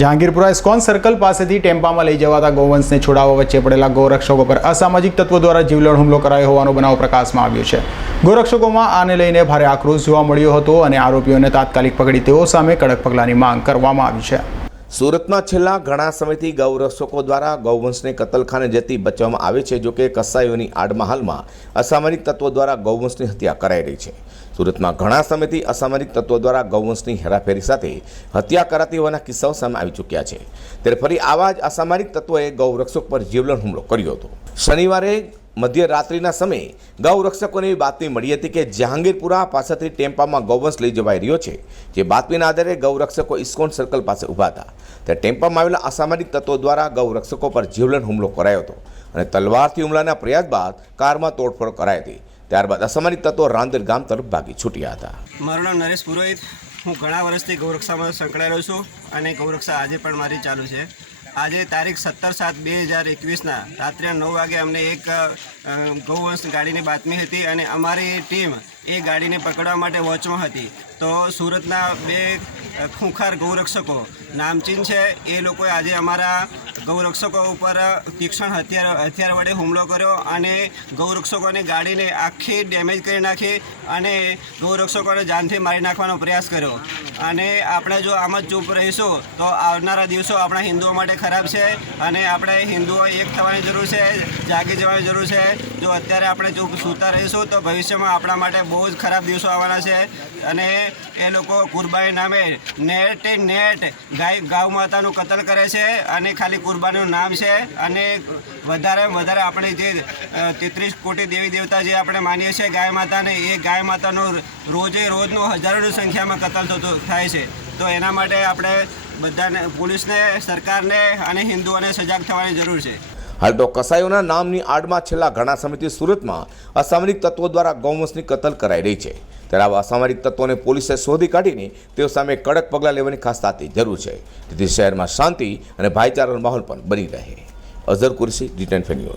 Jahangirpura ISKCON circle પાસેથી ટેમ્પામાં લઈ જવાતા ગૌવંશને છોડાવવા વચ્ચે પડેલા ગૌરક્ષકો પર અસામાજિક તત્વો દ્વારા જીવલેણ હુમલો કરાયો હોવાનો બનાવ પ્રકાશમાં આવ્યો છે. ગૌરક્ષકોમાં આને લઈને ભારે આક્રોશ જોવા મળ્યો હતો અને આરોપીઓને તાત્કાલિક પકડી તેઓ સામે કડક પગલાંની માંગ કરવામાં આવી છે. સુરતમાં છેલ્લા ઘણા સમયથી ગૌરક્ષકો દ્વારા ગૌવંશને કતલખાને જતી બચાવવામાં આવે છે જોકે કસાઈઓની આડમાં હાલમાં અસામરિક તત્વો દ્વારા ગૌવંશની હત્યા કરાઈ રહી છે. સુરતમાં ઘણા સમયથી અસામરિક તત્વો દ્વારા ગૌવંશની હેરાફેરી સાથે હત્યા કરાતી હોવાના કિસ્સાઓ સામે આવી ચૂક્યા છે. ત્યારે ફરી આવા જ અસામરિક તત્વોએ ગૌરક્ષક પર જીવલેણ હુમલો કર્યો હતો. શનિવારે મધ્યરાત્રિના સમયે ગૌરક્ષકોને એવી બાતમી મળી હતી કે જહાંગીરપુરા પાસેથી ટેમ્પામાં ગૌવંશ લઈ જવાઈ રહ્યો છે. જે બાતમીના આધારે ગૌરક્ષકો ઇસ્કોન સર્કલ પાસે ઊભા હતા. ત્યારે ટેમ્પામાં આવેલા અસામાજિક તત્વો દ્વારા ગૌરક્ષકો પર જીવલેણ હુમલો કરાયો હતો અને તલવારથી હુમલાના પ્રયાસ બાદ કારમાં તોડફોડ કરાઈ હતી. ત્યારબાદ અસામાજિક તત્વો રાંદેર ગામ તરફ ભાગી છૂટ્યા હતા. મારું નામ નરેશ પુરોહિત. હું ઘણા વર્ષથી ગૌરક્ષામાં સંકળાયેલો છું અને ગૌરક્ષા આજે પણ મારી ચાલુ છે. આજે તારીખ સત્તર સાત બે હજાર એકવીસના રાત્રે નવ વાગે અમને એક ગૌવંશ ગાડીની બાતમી હતી અને અમારી ટીમ એ ગાડીને પકડવા માટે વોચમાં હતી. તો સુરતના બે ખૂંખાર ગૌરક્ષકો. નામચીન છે. એ લોકોએ આજે અમારા ગૌરક્ષકો ઉપર તીક્ષ્ણ હથિયાર હથિયાર વડે હુમલો કર્યો અને ગૌરક્ષકોની ગાડીને આખી ડેમેજ કરી નાખી અને ગૌરક્ષકોને જાનથી મારી નાખવાનો પ્રયાસ કર્યો. અને આપણે જો આમ જ ચૂપ રહીશું, તો આવનારા દિવસો આપણા હિન્દુઓ માટે ખરાબ છે અને આપણે હિન્દુઓ એક થવાની જરૂર છે, જાગી જવાની જરૂર છે. જો અત્યારે આપણે ચૂપ સૂતા રહીશું, તો ભવિષ્યમાં આપણા માટે બહુ જ ખરાબ દિવસો આવવાના છે. અને એ લોકો કુરબાની નામે નેટ નેટ. ગાય ગાઉ માતાનું કતલ કરે છે અને ખાલી કુરબાનીનું નામ છે અને વધારે વધારે આપણે જે તેત્રીસ કોટી દેવી દેવતા જે આપણે માનીએ છીએ ગાય માતાને, એ ગાય માતાનું રોજે રોજનું હજારોની સંખ્યામાં કતલ થતો, થાય છે. તો એના માટે આપણે બધાને, પોલીસને, સરકારને અને હિન્દુઓને સજાગ થવાની જરૂર છે. હાલ તો કસાયોના નામની આડમાં છેલ્લા ઘણા સમયથી સુરતમાં અસામરિક તત્વો દ્વારા ગૌવંશની કતલ કરાઈ રહી છે. ત્યારે આવા અસામરિક તત્વોને પોલીસે શોધી કાઢીને તેઓ સામે કડક પગલાં લેવાની ખાસ તાતી જરૂર છે. જેથી શહેરમાં શાંતિ અને ભાઈચારાનો માહોલ પણ બની રહે. અઝર કુરશી ડિટેન ટેન ન્યૂઝ.